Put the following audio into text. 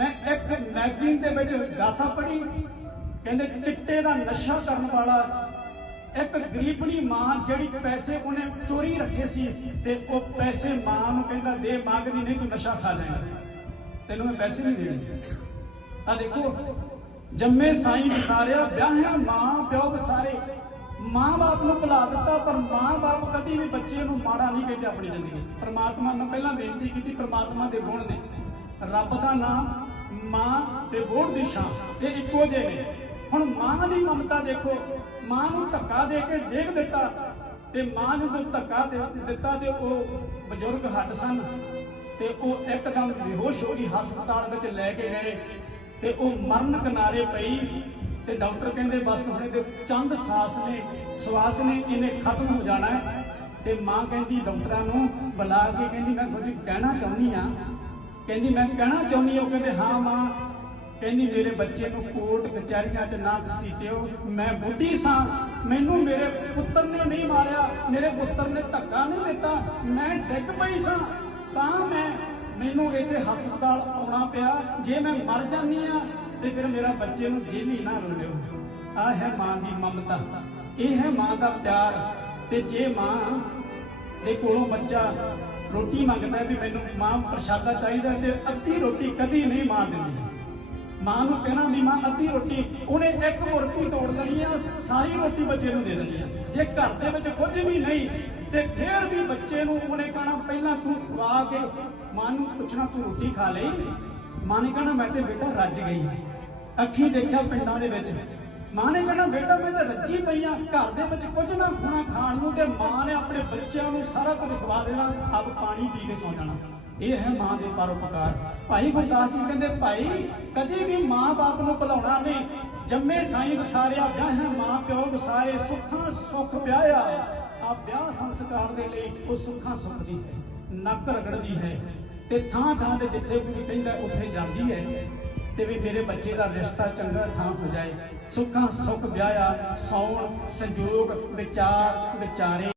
ਮੈਂ ਇੱਕ ਮੈਗਜ਼ੀਨ ਦੇ ਵਿੱਚ ਗਾਥਾ ਪੜ੍ਹੀ। ਕਹਿੰਦੇ, ਚਿੱਟੇ ਦਾ ਨਸ਼ਾ ਕਰਨ ਵਾਲਾ ਇੱਕ ਗਰੀਬਣੀ ਮਾਂ ਜਿਹੜੀ ਪੈਸੇ ਉਹਨੇ ਚੋਰੀ ਰੱਖੇ ਸੀ ਤੇ ਉਹ ਪੈਸੇ ਮਾਂ ਨੂੰ ਕਹਿੰਦਾ, ਦੇ ਮੰਗਦੀ ਨਹੀਂ, ਤੂੰ ਨਸ਼ਾ ਖਾ ਲੈਣਾ ਤੈਨੂੰ ਮੈਂ ਪੈਸੇ ਨਹੀਂ ਦੇਣੇ। ਆ ਦੇਖੋ, ਜੰਮੇ ਸਾਈਂ ਵਿਸਾਰਿਆ, ਵਿਆਹਿਆ ਮਾਂ, ਪਿਓ ਵਿਸਾਰੇ। ਮਾਂ-ਬਾਪ ਨੂੰ ਭੁਲਾ ਦਿੱਤਾ, ਪਰ ਮਾਂ-ਬਾਪ ਕਦੀ ਵੀ ਬੱਚੇ ਨੂੰ ਮਾੜਾ ਨਹੀਂ ਕਹਿੰਦੇ ਆਪਣੀ ਜ਼ਿੰਦਗੀ ਪਰਮਾਤਮਾ ਨੂੰ ਪਹਿਲਾਂ ਬੇਨਤੀ ਕੀਤੀ, ਪਰਮਾਤਮਾ ਦੇ ਗੁਣ ਨੇ। ਰੱਬ ਦਾ ਨਾਮ ਮਾਂ ਤੇ ਗੁਣ ਦੀ ਸ਼ਾਨ ਤੇ ਇੱਕੋ ਜਿਹੇ ਨੇ। ਹੁਣ ਮਾਂ ਦੀ ਮਮਤਾ ਦੇਖੋ, ਮਾਂ ਨੂੰ ਧੱਕਾ ਦੇ ਕੇ ਡੇਗ ਦਿੱਤਾ ਤੇ ਮਾਂ ਨੂੰ ਜਦੋਂ ਧੱਕਾ ਦਿੱਤਾ ਤੇ ਉਹ ਬਜ਼ੁਰਗ ਹੱਡ ਸਨ ਤੇ ਉਹ ਇੱਕਦਮ ਬੇਹੋਸ਼ ਹੋ ਗਈ, ਹਸਪਤਾਲ ਵਿੱਚ ਲੈ ਕੇ ਗਏ ਤੇ ਉਹ ਮਰਨ ਕਿਨਾਰੇ ਪਈ ਤੇ ਡਾਕਟਰ ਕਹਿੰਦੇ, ਬਸ ਹੁਣ ਇਹਦੇ ਚੰਦ ਸਾਸ ਨੇ, ਸਵਾਸ ਨੇ, ਇਹਨੇ ਖਤਮ ਹੋ ਜਾਣਾ ਹੈ। ਤੇ ਮਾਂ ਕਹਿੰਦੀ ਡਾਕਟਰਾਂ ਨੂੰ ਬੁਲਾ ਕੇ ਕਹਿੰਦੀ, ਮੈਂ ਕੁਝ ਕਹਿਣਾ ਚਾਹੁੰਦੀ ਆ ਕਹਿੰਦੀ, ਮੈਂ ਕਹਿਣਾ ਚਾਹੁੰਦੀ ਹਾਂ। ਉਹ ਕਹਿੰਦੇ, ਹਾਂ ਮਾਂ। ਕਹਿੰਦੀ, ਮੇਰੇ ਬੱਚੇ ਨੂੰ ਕੋਰਟ ਕਚਹਿਰੀਆਂ 'ਚ ਨਾ ਘਸੀਟਿਓ ਮੈਂ ਬੁੱਢੀ ਸਾਂ। ਮੈਨੂੰ ਮੇਰੇ ਪੁੱਤਰ ਨੇ ਨਹੀਂ ਮਾਰਿਆ। ਮੇਰੇ ਪੁੱਤਰ ਨੇ ਧੱਕਾ ਨਹੀਂ ਦਿੱਤਾ। ਮੈਂ ਡਿੱਗ ਪਈ ਸਾਂ। ਤਾਂ ਮੈਂ, ਮੈਨੂੰ ਇੱਥੇ ਹਸਪਤਾਲ ਆਉਣਾ ਪਿਆ। ਜੇ ਮੈਂ ਮਰ ਜਾਂਦੀ ਆ ਤੇ ਫਿਰ ਮੇਰਾ ਬੱਚੇ ਨੂੰ ਜੇਲੀ ਨਾ ਰੋਲਿਓ। ਆ ਹੈ ਮਾਂ ਦੀ ਮਮਤਾ। ਇਹ ਹੈ ਮਾਂ ਦਾ ਪਿਆਰ। ਤੇ ਜੇ ਮਾਂ ਦੇ ਕੋਲੋਂ ਬੱਚਾ ਰੋਟੀ ਮੰਗਦਾ ਵੀ ਮੈਨੂੰ ਮਾਂ ਪ੍ਰਸ਼ਾਦਾ ਚਾਹੀਦਾ ਤੇ ਅੱਧੀ ਰੋਟੀ ਕਦੀ ਨਹੀਂ ਮਾਂ ਦਿੰਦੀ। ਮਾਂ ਨੂੰ ਕਹਿਣਾ ਵੀ ਮਾਂ, ਅੱਧੀ ਰੋਟੀ, ਉਹਨੇ ਇੱਕ ਮੁਰਗੀ ਤੋੜ ਲੈਣੀ ਆ, ਸਾਰੀ ਰੋਟੀ ਬੱਚੇ ਨੂੰ ਦੇ ਦੇਣੀ ਆ। ਜੇ ਘਰ ਦੇ ਵਿੱਚ ਕੁਝ ਵੀ ਨਹੀਂ, ਤੇ ਫੇਰ ਵੀ ਬੱਚੇ ਨੂੰ ਉਹਨੇ ਕਹਿਣਾ, ਪਹਿਲਾਂ ਤੂੰ ਖਵਾ ਕੇ ਮਾਂ ਨੂੰ ਪੁੱਛਣਾ, ਤੂੰ ਰੋਟੀ ਖਾ ਲਈ? ਮਾਂ ਨੇ ਕਹਿਣਾ, ਮੈਂ ਤੇ ਬੇਟਾ ਰੱਜ ਗਈ ਅੱਖੀ ਦੇਖਿਆ ਪਿੰਡਾਂ ਦੇ ਵਿੱਚ ਮਾਂ ਨੇ ਕਹਿਣਾ ਬੇਟਾ ਮੈਂ ਤਾਂ ਰੱਜੀ ਪਈ ਘਰ ਦੇ ਵਿੱਚ ਕੁਝ ਨਾ ਖਾਣਾ ਖਾਣ ਨੂੰ ਤੇ ਮਾਂ ਨੇ ਆਪਣੇ ਬੱਚਿਆਂ ਨੂੰ ਸਾਰਾ ਕੁਝ ਖਵਾ ਦੇਣਾ, ਆਪ ਪਾਣੀ ਪੀ ਕੇ ਸੌ ਜਾਣਾ। ਇਹ ਹੈ ਮਾਂ ਦੇ ਪਰਉਪਕਾਰ। ਭਾਈ ਗੁਰਦਾਸ ਜੀ ਕਹਿੰਦੇ, ਭਾਈ, ਕਦੀ ਵੀ ਮਾਂ-ਬਾਪ ਨੂੰ ਭੁਲਾਉਣਾ ਨਹੀਂ। ਜੰਮੇ ਸਾਈਂ ਵਸਾਰਿਆ, ਵਿਆਹ ਮਾਂ ਪਿਓ ਵਸਾਏ, ਸੁੱਖਾਂ ਸੁੱਖ ਵਿਆਹਿਆ ਆ ਵਿਆਹ ਸੰਸਕਾਰ ਦੇ ਲਈ ਉਹ ਸੁੱਖਾਂ ਸੁੱਖ ਦੀ ਹੈ, ਨੱਕ ਰਗੜਦੀ ਹੈ ਤੇ ਥਾਂ ਥਾਂ ਤੇ ਜਿੱਥੇ ਕੋਈ ਕਹਿੰਦਾ ਉੱਥੇ ਜਾਂਦੀ ਹੈ। ਤੇ ਵੀ ਮੇਰੇ ਬੱਚੇ ਦਾ ਰਿਸ਼ਤਾ ਚੰਗਾ ਥਾਂ ਹੋ ਜਾਏ। ਸੁੱਖਾਂ ਸੁੱਖ ਵਿਆਹਿਆ, ਸੌਣ, ਸੰਜੋਗ, ਵਿਚਾਰ, ਵਿਚਾਰੇ।